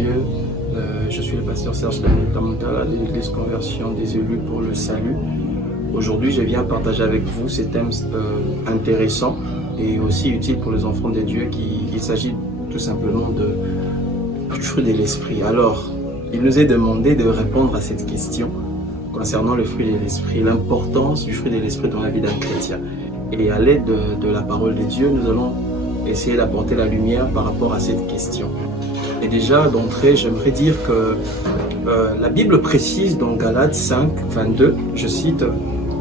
Dieu. Je suis le pasteur Serge Tamutala de l'église Conversion des élus pour le salut. Aujourd'hui, je viens partager avec vous ces thèmes intéressants et aussi utiles pour les enfants de Dieu. Il s'agit tout simplement du fruit de l'esprit. Alors, il nous est demandé de répondre à cette question concernant le fruit de l'esprit, l'importance du fruit de l'esprit dans la vie d'un chrétien. Et à l'aide de la parole de Dieu, nous allons essayer d'apporter la lumière par rapport à cette question. Et déjà, d'entrée, j'aimerais dire que la Bible précise dans Galates 5, 22, je cite,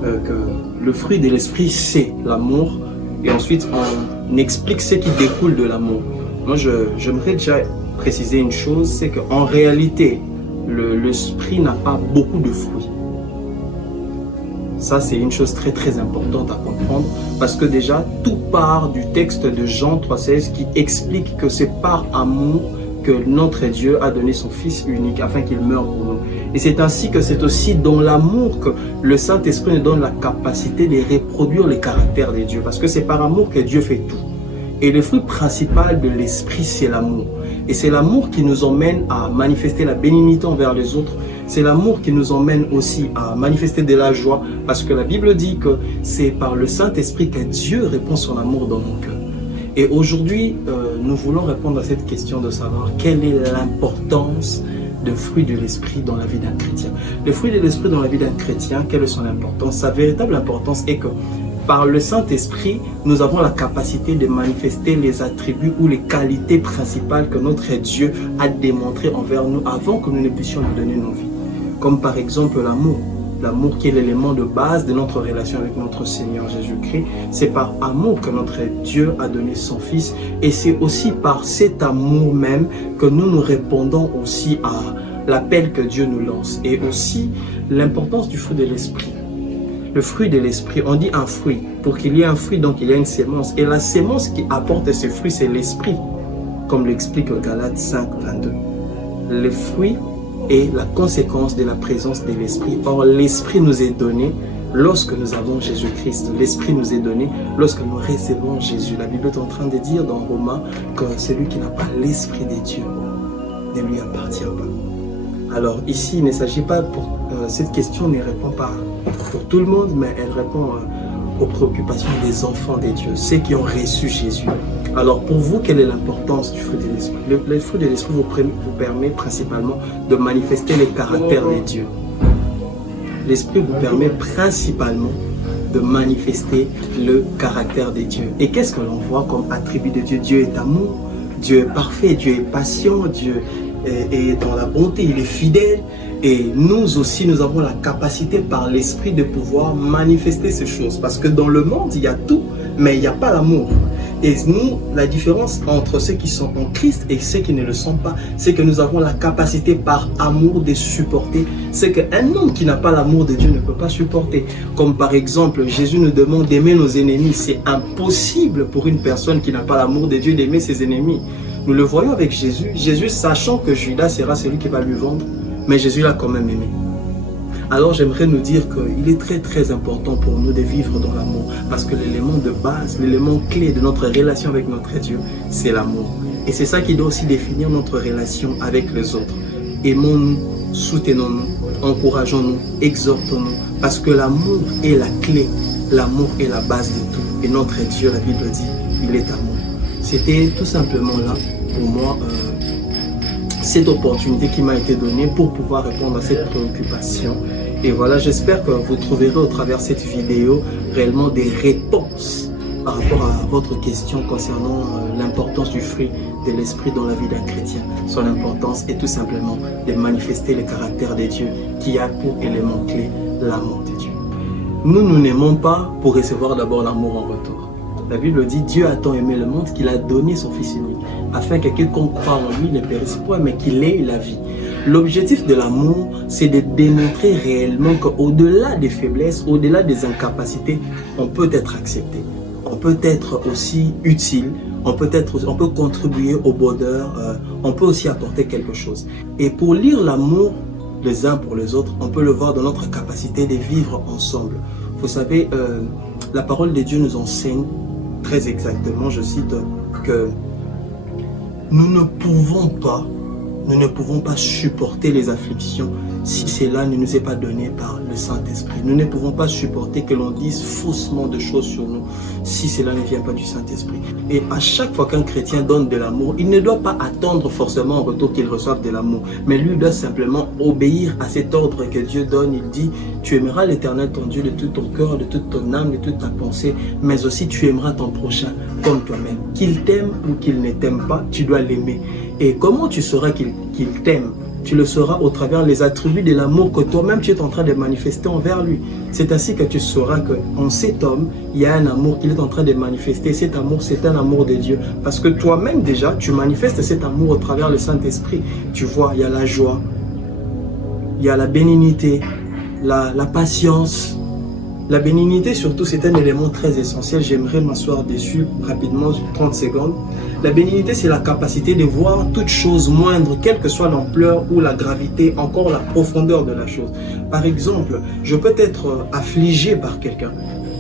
que le fruit de l'esprit, c'est l'amour. Et ensuite, on explique ce qui découle de l'amour. Moi, j'aimerais déjà préciser une chose, c'est qu'en réalité, l'esprit n'a pas beaucoup de fruits. Ça, c'est une chose très très importante à comprendre parce que déjà, tout part du texte de Jean 3,16 qui explique que c'est par amour que notre Dieu a donné son Fils unique afin qu'il meure pour nous. Et c'est ainsi que c'est aussi dans l'amour que le Saint-Esprit nous donne la capacité de reproduire les caractères de Dieu parce que c'est par amour que Dieu fait tout. Et le fruit principal de l'esprit, c'est l'amour. Et c'est l'amour qui nous emmène à manifester la bénignité envers les autres. C'est l'amour qui nous emmène aussi à manifester de la joie parce que la Bible dit que c'est par le Saint-Esprit que Dieu répand son amour dans nos cœurs. Et aujourd'hui, nous voulons répondre à cette question de savoir quelle est l'importance des fruits de l'esprit dans la vie d'un chrétien. Le fruit de l'esprit dans la vie d'un chrétien, quelle est son importance? Sa véritable importance est que par le Saint-Esprit, nous avons la capacité de manifester les attributs ou les qualités principales que notre Dieu a démontrées envers nous avant que nous ne puissions lui donner nos vies. Comme par exemple l'amour. L'amour qui est l'élément de base de notre relation avec notre Seigneur Jésus-Christ. C'est par amour que notre Dieu a donné son Fils. Et c'est aussi par cet amour même que nous répondons aussi à l'appel que Dieu nous lance. Et aussi l'importance du fruit de l'esprit. Le fruit de l'esprit, on dit un fruit. Pour qu'il y ait un fruit, donc il y a une sémence. Et la sémence qui apporte ce fruit, c'est l'esprit. Comme l'explique Galates 5, 22. Le fruit est la conséquence de la présence de l'esprit. Or, l'esprit nous est donné lorsque nous avons Jésus-Christ. L'esprit nous est donné lorsque nous recevons Jésus. La Bible est en train de dire dans Romains que celui qui n'a pas l'esprit de Dieu ne lui appartient pas. Alors ici, il ne s'agit pas cette question ne répond pas pour tout le monde, mais elle répond aux préoccupations des enfants de Dieu, ceux qui ont reçu Jésus. Alors pour vous, quelle est l'importance du fruit de l'esprit? Le fruit de l'esprit vous permet principalement de manifester les caractères de Dieu. L'esprit vous permet principalement de manifester le caractère de Dieu. Et qu'est-ce que l'on voit comme attribut de Dieu? Dieu est amour, Dieu est parfait, Dieu est patient, Dieu est dans la bonté, il est fidèle. Et nous aussi, nous avons la capacité par l'esprit de pouvoir manifester ces choses. Parce que dans le monde, il y a tout, mais il n'y a pas l'amour. Et nous, la différence entre ceux qui sont en Christ et ceux qui ne le sont pas, c'est que nous avons la capacité par amour de supporter ce qu'un homme qui n'a pas l'amour de Dieu ne peut pas supporter. Comme par exemple, Jésus nous demande d'aimer nos ennemis. C'est impossible pour une personne qui n'a pas l'amour de Dieu d'aimer ses ennemis. Nous le voyons avec Jésus. Jésus, sachant que Judas sera celui qui va lui vendre, mais Jésus l'a quand même aimé. Alors j'aimerais nous dire qu'il est très très important pour nous de vivre dans l'amour. Parce que l'élément de base, l'élément clé de notre relation avec notre Dieu, c'est l'amour. Et c'est ça qui doit aussi définir notre relation avec les autres. Aimons-nous, soutenons-nous, encourageons-nous, exhortons-nous. Parce que l'amour est la clé, l'amour est la base de tout. Et notre Dieu, la Bible dit, il est amour. C'était tout simplement là, pour moi, cette opportunité qui m'a été donnée pour pouvoir répondre à cette préoccupation. Et voilà, j'espère que vous trouverez au travers de cette vidéo réellement des réponses par rapport à votre question concernant l'importance du fruit de l'esprit dans la vie d'un chrétien. Son importance est tout simplement de manifester le caractère de Dieu qui a pour élément clé l'amour de Dieu. Nous n'aimons pas pour recevoir d'abord l'amour en retour. La Bible dit, Dieu a tant aimé le monde qu'il a donné son Fils unique, afin que quiconque croit en lui ne périsse point, mais qu'il ait la vie. L'objectif de l'amour, c'est de démontrer réellement qu'au-delà des faiblesses, au-delà des incapacités, on peut être accepté. On peut être aussi utile, on peut contribuer au bonheur, on peut aussi apporter quelque chose. Et pour lire l'amour les uns pour les autres, on peut le voir dans notre capacité de vivre ensemble. Vous savez, la parole de Dieu nous enseigne très exactement, je cite, que nous ne pouvons pas nous ne pouvons pas supporter les afflictions si cela ne nous est pas donné par le Saint-Esprit. Nous ne pouvons pas supporter que l'on dise faussement de choses sur nous si cela ne vient pas du Saint-Esprit. Et à chaque fois qu'un chrétien donne de l'amour, il ne doit pas attendre forcément en retour qu'il reçoive de l'amour, mais lui doit simplement obéir à cet ordre que Dieu donne. Il dit, tu aimeras l'Éternel ton Dieu de tout ton cœur, de toute ton âme, de toute ta pensée, mais aussi tu aimeras ton prochain comme toi-même. Qu'il t'aime ou qu'il ne t'aime pas, tu dois l'aimer. Et comment tu sauras qu'il t'aime? Tu le sauras au travers des attributs de l'amour que toi-même tu es en train de manifester envers lui. C'est ainsi que tu sauras qu'en cet homme, il y a un amour qu'il est en train de manifester. Cet amour, c'est un amour de Dieu. Parce que toi-même déjà, tu manifestes cet amour au travers du Saint-Esprit. Tu vois, il y a la joie, il y a la bénignité, la patience. La bénignité surtout, c'est un élément très essentiel. J'aimerais m'asseoir dessus rapidement, 30 secondes. La bénignité, c'est la capacité de voir toute chose moindre, quelle que soit l'ampleur ou la gravité, encore la profondeur de la chose. Par exemple, je peux être affligé par quelqu'un.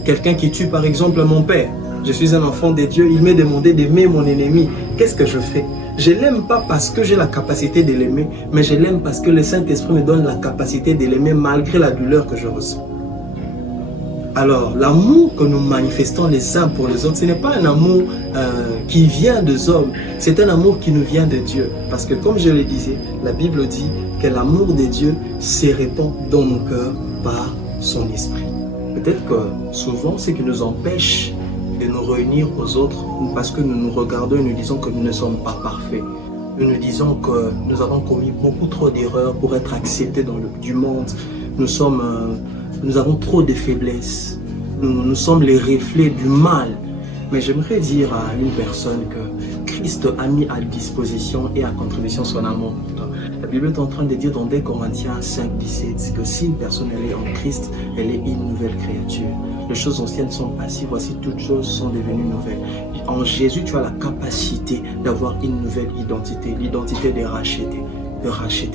Quelqu'un qui tue par exemple mon père. Je suis un enfant de Dieu, il m'est demandé d'aimer mon ennemi. Qu'est-ce que je fais? Je ne l'aime pas parce que j'ai la capacité de l'aimer, mais je l'aime parce que le Saint-Esprit me donne la capacité de l'aimer malgré la douleur que je ressens. Alors, l'amour que nous manifestons les uns pour les autres, ce n'est pas un amour qui vient des hommes, c'est un amour qui nous vient de Dieu. Parce que comme je le disais, la Bible dit que l'amour de Dieu se répand dans nos cœurs par son esprit. Peut-être que souvent, ce qui nous empêche de nous réunir aux autres, parce que nous nous regardons et nous disons que nous ne sommes pas parfaits. Nous nous disons que nous avons commis beaucoup trop d'erreurs pour être acceptés dans du monde. Nous avons trop de faiblesses. Nous sommes les reflets du mal. Mais j'aimerais dire à une personne que Christ a mis à disposition et à contribution son amour pour toi. La Bible est en train de dire dans 2 Corinthiens 5, 17 que si une personne elle est en Christ, elle est une nouvelle créature. Les choses anciennes sont passées, voici toutes choses sont devenues nouvelles. En Jésus, tu as la capacité d'avoir une nouvelle identité, l'identité de racheter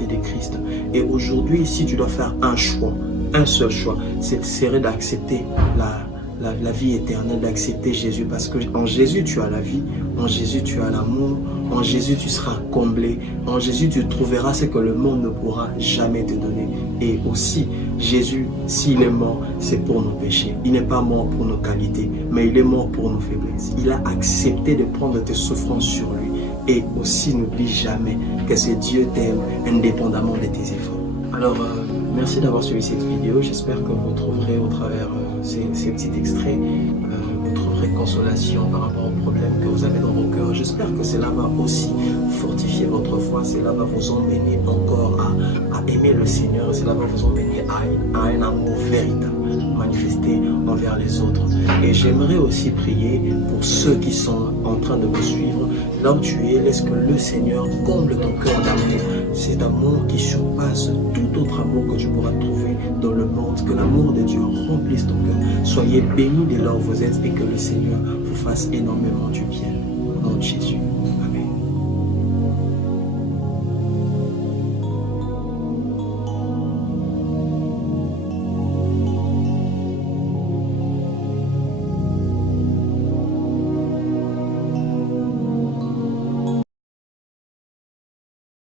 de Christ. Et aujourd'hui, si tu dois faire un choix, un seul choix, ce serait d'accepter la vie éternelle, d'accepter Jésus, parce qu'en Jésus tu as la vie, en Jésus tu as l'amour, en Jésus tu seras comblé, en Jésus tu trouveras ce que le monde ne pourra jamais te donner. Et aussi, Jésus, s'il est mort, c'est pour nos péchés. Il n'est pas mort pour nos qualités, mais il est mort pour nos faiblesses. Il a accepté de prendre tes souffrances sur lui. Et aussi, n'oublie jamais que ce Dieu t'aime indépendamment de tes efforts. Alors, merci d'avoir suivi cette vidéo. J'espère que vous trouverez au travers ces petits extraits, vous trouverez consolation par rapport aux problèmes que vous avez dans vos cœurs. J'espère que cela va aussi fortifier votre foi. Cela va vous emmener encore à aimer le Seigneur. Cela va vous emmener à un amour véritable manifesté envers les autres. Et j'aimerais aussi prier pour ceux qui sont en train de me suivre. Là où tu es, laisse que le Seigneur comble ton cœur d'amour. Cet amour qui surpasse tout autre amour que tu pourras trouver dans le monde. Que l'amour de Dieu remplisse ton cœur. Soyez bénis dès lors où vous êtes et que le Seigneur vous fasse énormément du bien. Au nom de Jésus.